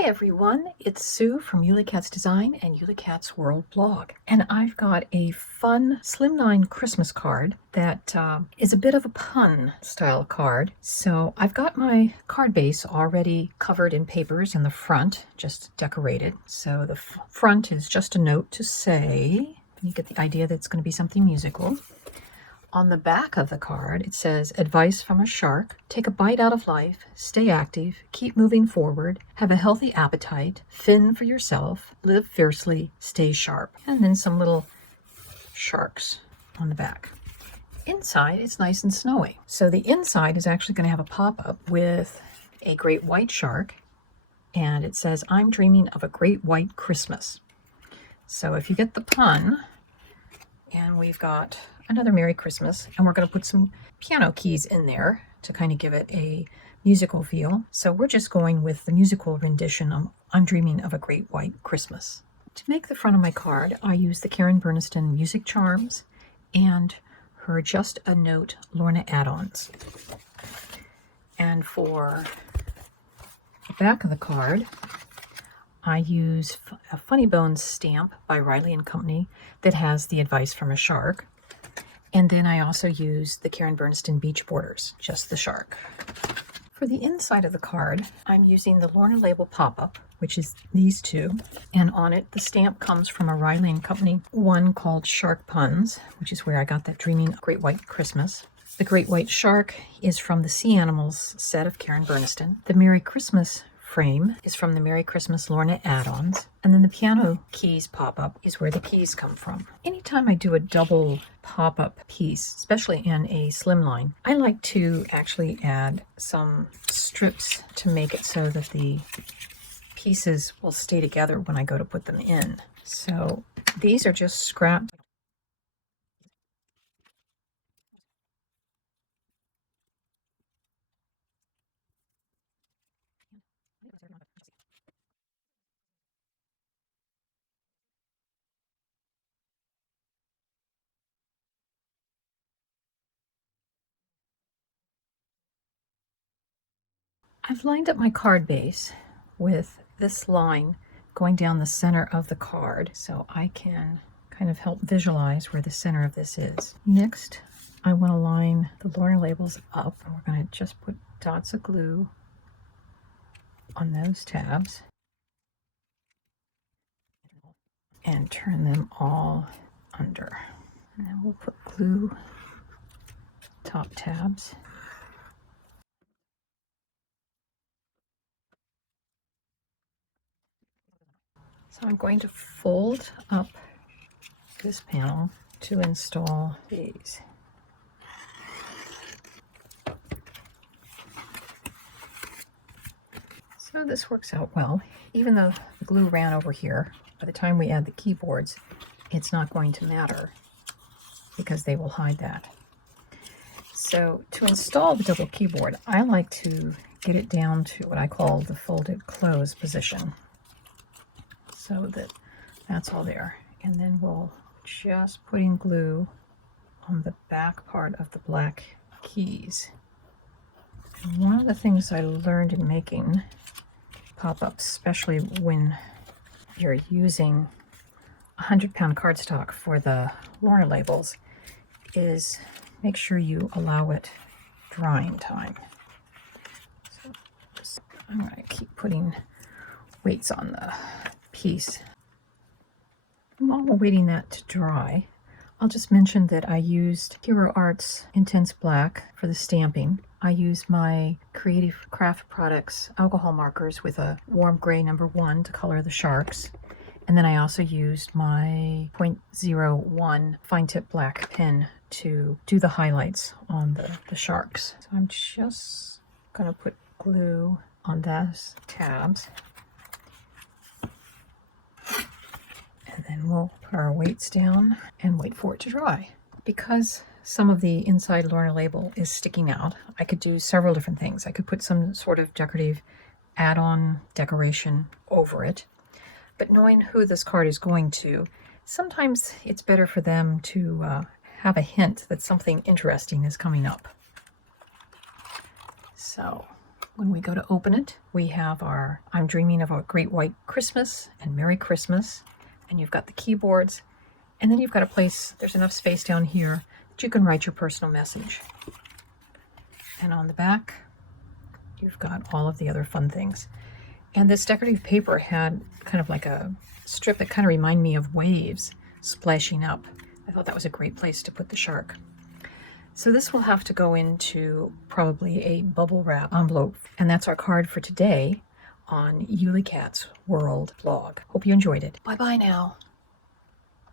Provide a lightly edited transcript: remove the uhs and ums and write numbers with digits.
Hi everyone, it's Sue from Ully Design and Ully World blog, and I've got a fun slimline Christmas card that is a bit of a pun style card. So I've got my card base already covered in papers in the front, just decorated. So the front is just a note to say, you get the idea that it's going to be something musical. On the back of the card, it says, advice from a shark. Take a bite out of life, stay active, keep moving forward, have a healthy appetite, fin for yourself, live fiercely, stay sharp. And then some little sharks on the back. Inside, it's nice and snowy. So the inside is actually going to have a pop-up with a great white shark. And it says, I'm dreaming of a great white Christmas. So if you get the pun, and we've got another Merry Christmas, and we're going to put some piano keys in there to kind of give it a musical feel. So we're just going with the musical rendition of I'm Dreaming of a Great White Christmas. To make the front of my card, I use the Karen Berniston music charms and her Just a Note Lorna add-ons. And for the back of the card, I use a Funny Bones stamp by Riley & Company that has the advice from a shark. And then I also use the Karen Berniston Beach Borders, just the shark. For the inside of the card, I'm using the Lorna Label pop-up, which is these two. And on it, the stamp comes from a Riley & Company one called Shark Puns, which is where I got that Dreaming Great White Christmas. The Great White Shark is from the Sea Animals set of Karen Berniston. The Merry Christmas frame is from the Merry Christmas Lorna add-ons, and then the piano keys pop-up is where the keys come from. Anytime I do a double pop-up piece, especially in a slimline, I like to actually add some strips to make it so that the pieces will stay together when I go to put them in. So these are just scraps. I've lined up my card base with this line going down the center of the card so I can kind of help visualize where the center of this is. Next, I want to line the Lorna labels up, and we're going to just put dots of glue on those tabs and turn them all under. And then we'll put glue top tabs. So I'm going to fold up this panel to install these. So this works out well. Even though the glue ran over here, by the time we add the keyboards, it's not going to matter because they will hide that. So to install the double keyboard, I like to get it down to what I call the folded close position, so that that's all there. And then we'll just put in glue on the back part of the black keys. And one of the things I learned in making pop-ups, especially when you're using 100-pound cardstock for the Lorna labels, is make sure you allow it drying time. So I'm going to keep putting weights on the piece. And while we're waiting that to dry, I'll just mention that I used Hero Arts Intense Black for the stamping. I used my Creative Craft Products alcohol markers with a warm gray #1 to color the sharks. And then I also used my .01 fine tip black pen to do the highlights on the sharks. So I'm just going to put glue on those tabs. And then we'll put our weights down and wait for it to dry. Because some of the inside Lorna label is sticking out, I could do several different things. I could put some sort of decorative add-on decoration over it. But knowing who this card is going to, sometimes it's better for them to have a hint that something interesting is coming up. So When we go to open it, we have our I'm Dreaming of a Great White Christmas and Merry Christmas. And you've got the keyboards. And then you've got a place, there's enough space down here that you can write your personal message. And on the back, you've got all of the other fun things. And this decorative paper had kind of like a strip that kind of reminded me of waves splashing up. I thought that was a great place to put the shark. So this will have to go into probably a bubble wrap envelope. And that's our card for today on Ully Cat's World blog. Hope you enjoyed it. Bye-bye now.